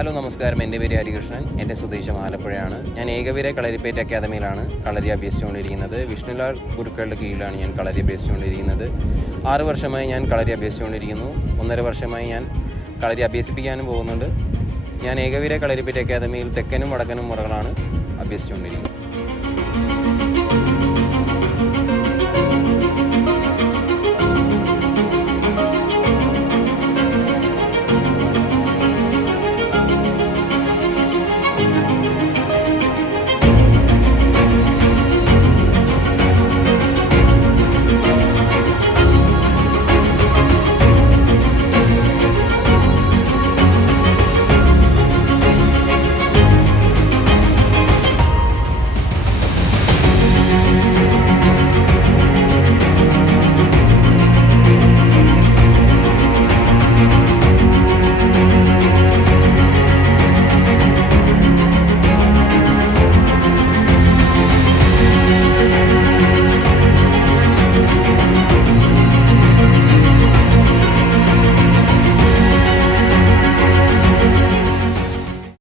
Hello നമസ്കാരം, എൻ്റെ പേര് ഹരികൃഷ്ണൻ. എൻ്റെ സ്വദേശം ആലപ്പുഴയാണ്. ഞാൻ ഏകവീര കളരിപ്പയറ്റ് അക്കാദമിയിലാണ് കളരി അഭ്യസിച്ചുകൊണ്ടിരിക്കുന്നത്. വിഷ്ണുലാൽ ഗുരുക്കളുടെ കീഴിലാണ് ഞാൻ കളരി അഭ്യസിച്ചുകൊണ്ടിരിക്കുന്നത്. 6 വർഷമായി ഞാൻ കളരി അഭ്യസിച്ചുകൊണ്ടിരിക്കുന്നു. 1.5 വർഷമായി ഞാൻ കളരി അഭ്യസിപ്പിക്കാനും പോകുന്നുണ്ട്. ഞാൻ ഏകവീര കളരിപ്പയറ്റ് അക്കാദമിയിൽ തെക്കനും വടക്കനും മുറകളാണ് അഭ്യസിച്ചുകൊണ്ടിരിക്കുന്നത്.